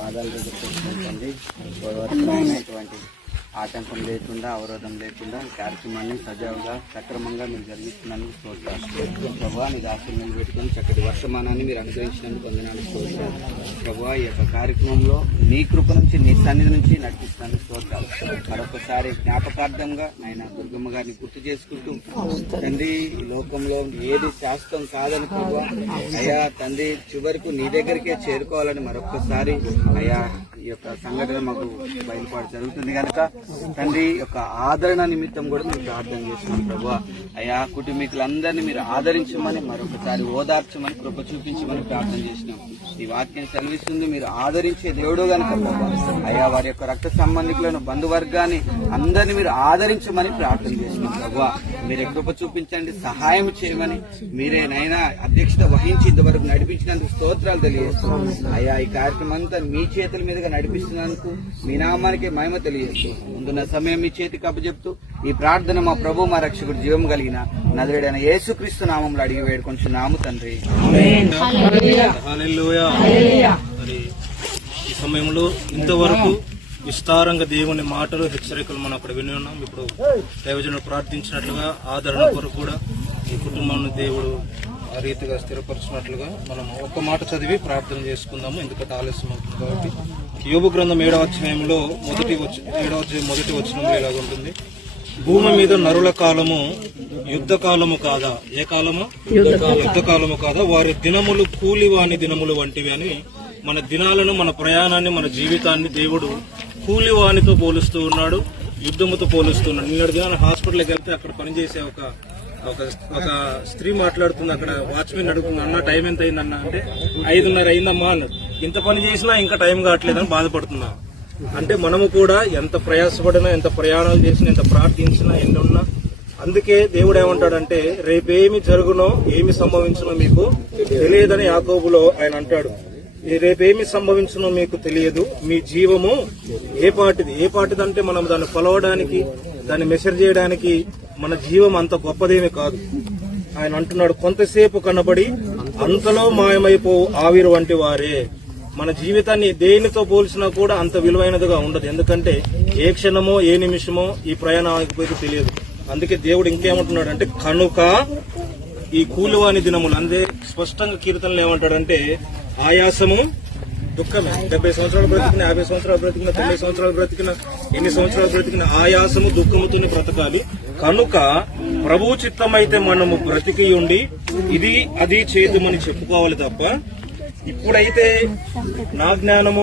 బాధలు ఎదుర్కొంటుంది వర్తమైనటువంటి ఆటంకం లేకుండా అవరోధం లేకుండా ఈ కార్యక్రమాన్ని సజావుగా సక్రమంగా మీరు జరిగిస్తున్నందుకు చూస్తారు ప్రభావ మీ దాసులను పెట్టుకుని చక్కటి వర్తమానాన్ని మీరు అనుగ్రహించినందుకు వందనాలు చూస్తారు ప్రభావ ఈ యొక్క కార్యక్రమంలో నీ కృప నుంచి నీ సన్నిధి నుంచి నడిపిస్తాను చూస్తారు మరొకసారి జ్ఞాపకార్థంగా ఆయన దుర్గమ్మ గారిని గుర్తు చేసుకుంటూ తండ్రి ఈ లోకంలో ఏది శాస్త్రం కాదని ప్రభావ అయ్యా తండ్రి చివరకు నీ దగ్గరికే చేరుకోవాలని మరొకసారి అయ్యా ఈ యొక్క సంఘటన మాకు బయలుపాటు జరుగుతుంది. కనుక తండ్రి యొక్క ఆదరణ నిమిత్తం కూడా మేము ప్రార్థన చేస్తున్నాం ప్రభు. అయా కుటుంబీకులందరినీ మీరు ఆదరించమని మరొకసారి ఓదార్చమని కృప చూపించమని ప్రార్థన చేసినాం. ఈ వాక్యం సెలవిస్తుంది మీరు ఆదరించే దేవుడు కనుక అయ్యా వారి యొక్క రక్త సంబంధికులను బంధువర్గాన్ని అందరినీ మీరు ఆదరించమని ప్రార్థన చేసినాం ప్రభు. మీరే కృప చూపించండి సహాయం చేయమని మీరే నైనా అధ్యక్షత వహించి ఇంతవరకు నడిపించినందుకు స్తోత్రాలు తెలియజేస్తున్నాం. అయ్యా ఈ కార్యక్రమం అంతా మీ చేతుల మీదుగా నడిపిస్తున్నందుకు మీ నామానికి మహిమ తెలియజేస్తూ ముందున్న సమయం మీ చేతికి అప్పచెప్తూ ఈ ప్రార్థన మా ప్రభు మా రక్షకుడు జీవం కలిగిన నదుడైన యేసుక్రీస్తు నామంలో అడిగి వేడుకొంచున్నాము తండ్రి. ఈ సమయంలో ఇంతవరకు విస్తారంగా దేవుని మాటలు హెచ్చరికలు మనం అక్కడ విని ఉన్నాం. ఇప్పుడు దైవజనులు ప్రార్థించినట్లుగా ఆదరణ కొరకు కూడా ఈ కుటుంబాన్ని దేవుడు రీతిగా స్థిరపరిచినట్లుగా మనం ఒక్క మాట చదివి ప్రార్థన చేసుకుందాము. ఎందుకంటే ఆలస్యం అవుతుంది కాబట్టి. యోగు గ్రంథం ఏడవ అధ్యాయంలో మొదటి ఏడవ అధ్యాయం మొదటి వచనంలో ఇలాగ ఉంటుంది. భూమి మీద నరుల కాలము యుద్ధ కాలము కాదా? ఏ కాలము? యుద్ధ కాలము కాదా? వారి దినములు కూలివాని దినములు వంటివి అని మన దినాలను మన ప్రయాణాన్ని మన జీవితాన్ని దేవుడు కూలివానితో పోలుస్తూ ఉన్నాడు. యుద్ధముతో పోలుస్తున్నాడు నిన్నటి దినాన హాస్పిటల్కి వెళ్తే అక్కడ పనిచేసే ఒక ఒక ఒక స్త్రీ మాట్లాడుతుంది అక్కడ వాచ్మెన్ అడుగుతుంది అన్న టైం ఎంత అయిందన్న అంటే ఐదున్నర అయిందమ్మా అన్నాడు ఇంత పని చేసినా ఇంకా టైం కావట్లేదని బాధపడుతున్నా. అంటే మనము కూడా ఎంత ప్రయాసపడినా ఎంత ప్రయాణాలు చేసినా ఎంత ప్రార్థించినా ఎన్ని ఉన్నా అందుకే దేవుడు ఏమంటాడంటే రేపేమి జరుగునో ఏమి సంభవించునో మీకు తెలియదని యాకోబులో ఆయన అంటాడు. రేపేమి సంభవించునో మీకు తెలియదు. మీ జీవము ఏ పాటిది? ఏ పాటిది అంటే మనం దాన్ని కొలవడానికి దాన్ని మెషర్ చేయడానికి మన జీవం అంత గొప్పదేమీ కాదు. ఆయన అంటున్నాడు కొంతసేపు కనబడి అంతలో మాయమైపో ఆవిరి వంటి వారే. మన జీవితాన్ని దేనితో పోల్చినా కూడా అంత విలువైనదిగా ఉండదు. ఎందుకంటే ఏ క్షణమో ఏ నిమిషమో ఈ ప్రయాణం ఆగిపోయి తెలియదు. అందుకే దేవుడు ఇంకేమంటున్నాడు అంటే కనుక ఈ కూలివాని దినములు అందే స్పష్టంగా కీర్తనలు ఏమంటాడంటే ఆయాసము దుఃఖమే. డెబ్బై సంవత్సరాలు బ్రతికిన యాభై సంవత్సరాలు బ్రతికిన తొంభై సంవత్సరాలు బ్రతికిన ఎన్ని సంవత్సరాలు బ్రతికిన ఆయాసము దుఃఖముతోనే బ్రతకాలి. కనుక ప్రభు చిత్తమైతే మనము బ్రతికి ఉండి ఇది అది చేద్దామని చెప్పుకోవాలి తప్ప ఇప్పుడైతే నా జ్ఞానము